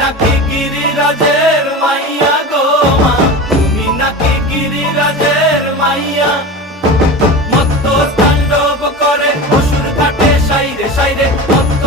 নাকি গিরিরাজের মাইয়া গো মা, তুমি নাকি গিরিরাজের মাইয়া। মত্ত তাণ্ডব করে অসুর ঘাটে সাইরে সাইরে, মত্ত